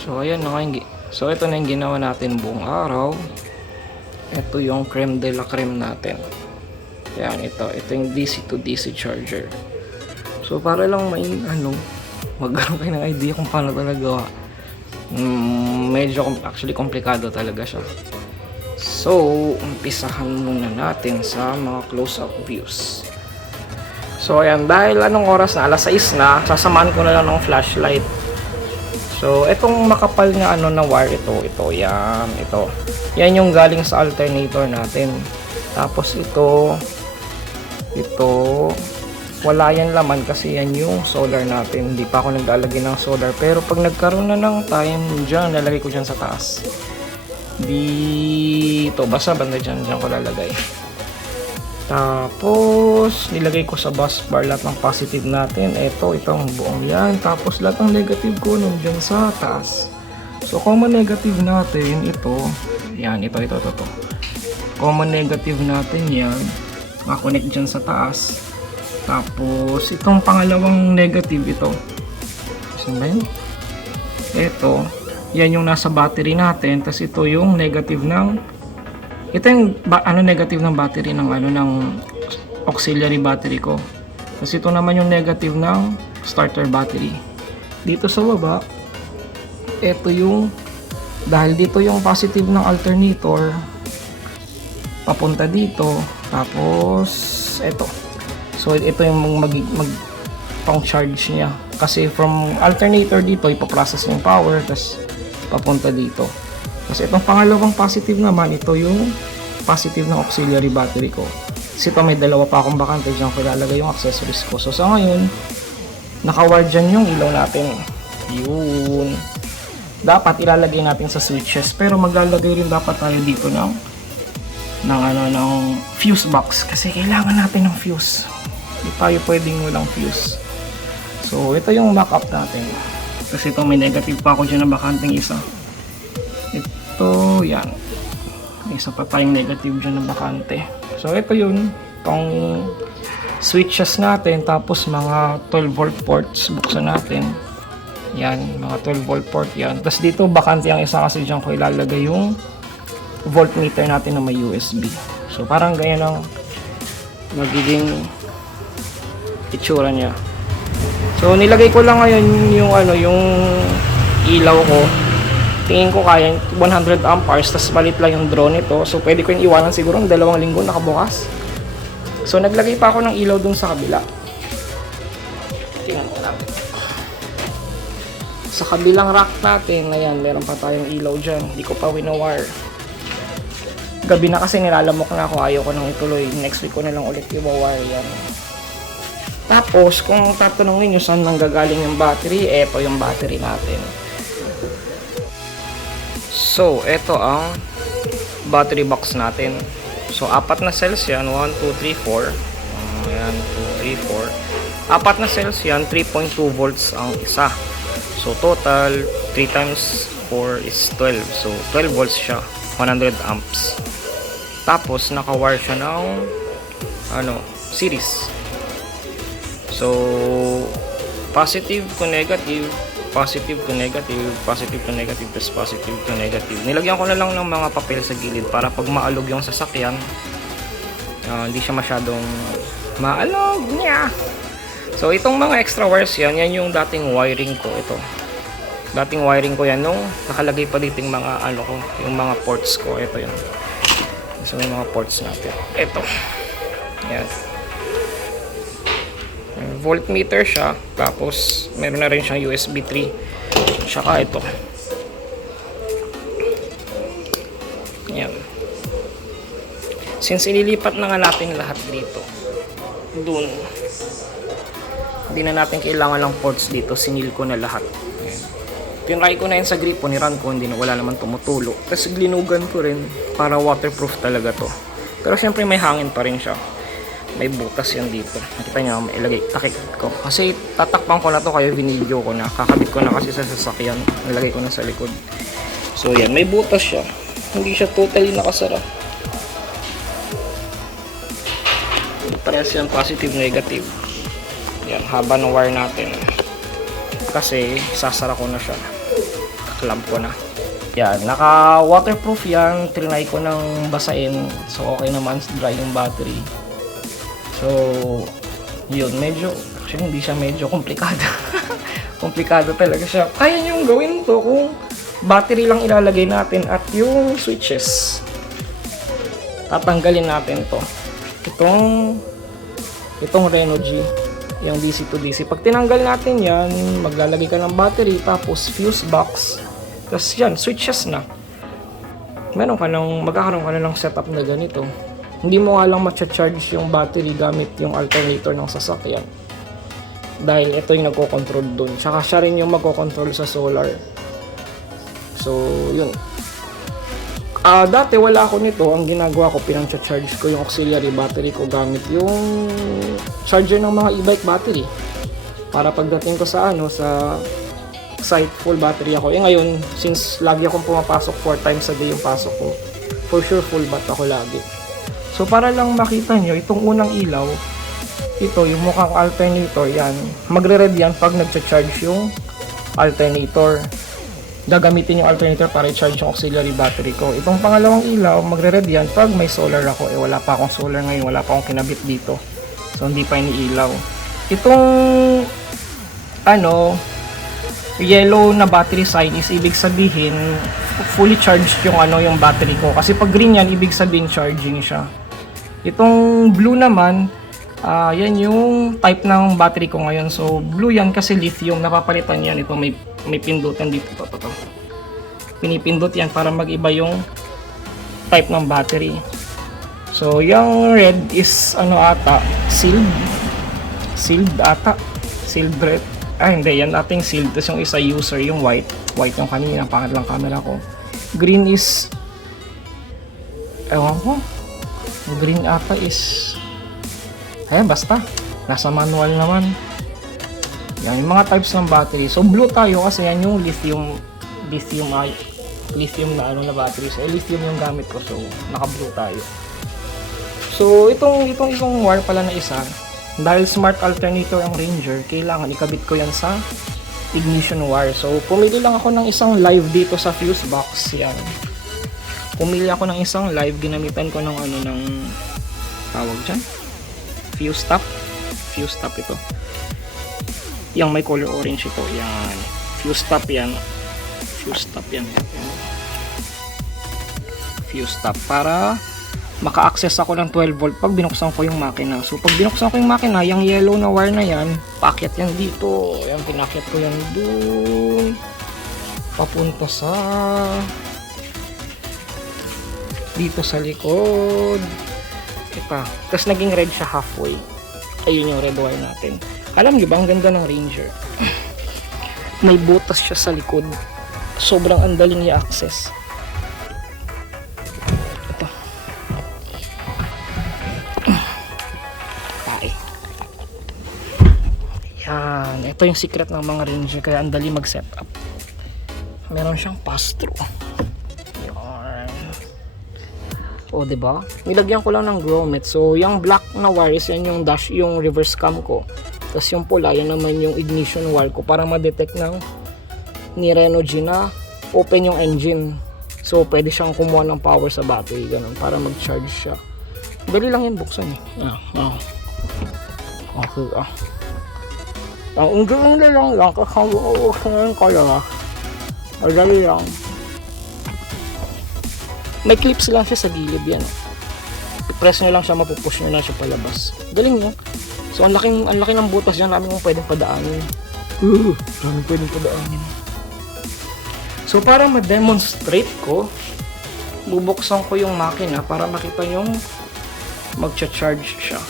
So ayan na nga so ito na yung ginawa natin buong araw. Ito yung creme de la creme natin. Yan, ito yung DC to DC charger. So para lang magkaroon kayo ng idea kung paano talaga gawa. Medyo actually komplikado talaga siya. So umpisahan muna natin sa mga close-up views. So ayan, dahil anong oras na, alas 6 na, sasamahan ko na lang ng flashlight. So itong makapal na na wire, ito yan yung galing sa alternator natin. Tapos ito wala yan laman kasi yan yung solar natin. Hindi pa ako naglalagay ng solar, pero pag nagkaroon na ng time dyan, lalagay ko dyan sa taas. Dito basta banda dyan ko lalagay. Tapos nilagay ko sa bus bar lahat ng positive natin. Itong buong yan. Tapos lahat ng negative ko dyan sa taas. So common negative natin ito. Common negative natin yan, makakonect dyan sa taas. Tapos itong pangalawang negative, saan ba yun? Yan yung nasa battery natin. Tapos ito yung negative ito yung negative ng battery ng auxiliary battery ko. Tapos ito naman yung negative ng starter battery. Dito sa baba, dahil dito yung positive ng alternator papunta dito. Tapos so ito yung pang charge niya, kasi from alternator dito ipaprocess yung power, tapos papunta dito. Kasi itong pangalawang positive naman, ito yung positive ng auxiliary battery ko. Kasi ito may dalawa pa akong bakante, dyan ko ilalagay yung accessories ko. So sa ngayon, naka-wire dyan yung ilaw natin. Yun. Dapat ilalagay natin sa switches, pero maglalagay rin dapat tayo dito ng fuse box, kasi kailangan natin ng fuse. Hindi tayo pwedeng walang fuse. So ito yung backup natin, kasi ito may negative pa ako dyan na bakanteng isa. Ito yan, may isa pa tayong negative dyan na bakante. So ito yun, itong switches natin. Tapos mga 12 volt ports, buksan natin. Yan, mga 12 volt port yan. Tapos dito bakante ang isa, kasi dyan ko ilalagay yung voltmeter natin na may USB. So parang ganyan ang magiging itsura niya. So nilagay ko lang ngayon yung ilaw ko. Tingin ko kaya 100 amperes, tas balit lang yung drone nito. So pwede ko yung iwanan siguro ng 2 linggo nakabukas. So naglagay pa ako ng ilaw dun sa kabila. Tingnan ko lang. Sa kabilang rack natin, ayan, meron pa tayong ilaw dyan. Hindi ko pa winowire. Gabi na kasi nilalamok na ako, ayaw ko nang ituloy. Next week ko na lang ulit i-wire yan. Tapos kung tatanungin nyo saan nanggagaling yung battery, eto yung battery natin. So eto ang battery box natin. So apat na cells yan, 1, 2, 3, 4. Ayan, 2, 3, 4. Apat na cells yan, 3.2 volts ang isa. So total 3 times 4 is 12. So 12 volts siya, 100 amps. Tapos naka-wire siya ng series. So positive to negative, positive to negative, positive to negative, plus positive to negative. Nilagyan ko na lang ng mga papel sa gilid para pag maalog yung sasakyan, hindi siya masyadong maalog niya. So itong mga extra wires yan yung dating wiring ko. Dating wiring ko yan nung nakalagay pa dito yung mga yung mga ports ko. Ito yan. So may mga ports natin. Ito. Yan. Voltmeter siya. Tapos meron na rin siyang USB 3. Tsaka ito. Yan. Since ililipat na nga natin lahat dito, dun, hindi na natin kailangan ng ports dito. Sinil ko na lahat. Tinry ko na yun sa gripo, niran ko, wala naman tumutulo. Tapos glinugan ko rin para waterproof talaga to. Pero syempre may hangin pa rin siya. May butas yan dito. Nakita nyo, mailagay, takik ko. Kasi tatakpan ko na to, kayo video ko na. Kakabit ko na kasi sa sasakyan. Nilagay ko na sa likod. So yan, may butas siya. Hindi siya totally nakasara. Parehas yan, positive, negative. Yan, haba ng wire natin. Kasi sasara ko na siya. clamp ko na. Yan, naka waterproof yan. Trinay ko ng basain. So okay naman, dry yung battery. So yun, medyo, actually hindi siya medyo komplikado. Komplikado talaga siya. Kaya niyong gawin to kung battery lang ilalagay natin at yung switches. Tatanggalin natin to. Itong Renogy, yung DC to DC. Pag tinanggal natin yan, maglalagay ka ng battery, tapos fuse box, tapos yan, switches na. Magkakaroon ka na ng setup na ganito. Hindi mo nga lang matcha-charge yung battery gamit yung alternator ng sasakyan. Dahil ito yung nagko-control dun. Tsaka siya rin yung magko-control sa solar. So, yun. Dati wala ako nito. Ang ginagawa ko, pinang-charge ko yung auxiliary battery ko gamit yung charger ng mga e-bike battery. Para pagdating ko sa sa site, full battery ako. Ngayon, since lagi akong pumapasok 4 times a day yung pasok ko, for sure full bat ako lagi. So, para lang makita nyo, itong unang ilaw, ito, yung mukhang alternator, yan. Magre-red yan pag nag-charge yung alternator. Gagamitin yung alternator para i-charge yung auxiliary battery ko. Itong pangalawang ilaw, magre-red yan pag may solar ako. Wala pa akong solar ngayon, wala pa akong kinabit dito. So, hindi pa iniilaw. Itong, yellow na battery sign is ibig sabihin, fully charged yung yung battery ko. Kasi pag green yan, ibig sabihin charging siya. Itong blue naman, yan yung type ng battery ko ngayon. So, blue yan kasi lithium. Napapalitan yan. Ito may pindutan dito. Ito. Pinipindot yan para mag-iba yung type ng battery. So, yung red is sealed. Sealed ata. Sealed red. Hindi. Yan ating sealed. Tapos yung isa user, yung white. White yung kanina. Pangit lang camera ko. Green is ewan ko. Green ata is basta. Nasa manual naman. Yan, yung mga types ng battery. So, blue tayo kasi yan yung lithium na battery. So, lithium yung gamit ko. So, naka-blue tayo. So, itong wire pala na isa, dahil smart alternator ang Ranger, kailangan ikabit ko yan sa ignition wire. So, pumili lang ako ng isang live dito sa fuse box. Yan. Pumili ako ng isang live. Ginamitan ko ng ng tawag dyan? Fuse top ito. Yang may color orange ito. Yan. Fuse top yan. Fuse top para maka-access ako ng 12 volt pag binuksan ko yung makina. So pag binuksan ko yung makina, yung yellow na wire na yan, paakyat yan dito. Yan, pinakyat ko yan dun. Papunta sa dito sa likod. Ito. Tapos naging red siya halfway. Ayun yung red wire natin. Alam niyo ba, ang ganda ng Ranger. May butas siya sa likod. Sobrang andaling i-access. Ito. Tae. Yan. Ito yung secret ng mga Ranger. Kaya andali mag-setup. Meron siyang pass-through. O, diba? Nilagyan ko lang ng grommet. So, yung black na wires, yan yung dash, yung reverse cam ko. Tapos yung pula, yan naman yung ignition wire ko para ma-detect ni Renogy na open yung engine. So, pwede siyang kumuha ng power sa battery, ganun, para mag-charge siya. Dali lang yan buksan eh. Okay, ang ganda lang kasi uusin ko lang. Dali lang. May clips lang siya sa gilid yan. I-press nyo lang siya, mapupush nyo na siya palabas. Galing nyo. So, ang laki ng butas dyan, namin kung pwedeng padaanin. Namin pwedeng padaanin. So, para ma-demonstrate ko, bubuksan ko yung makina para makita yung mag-charge siya.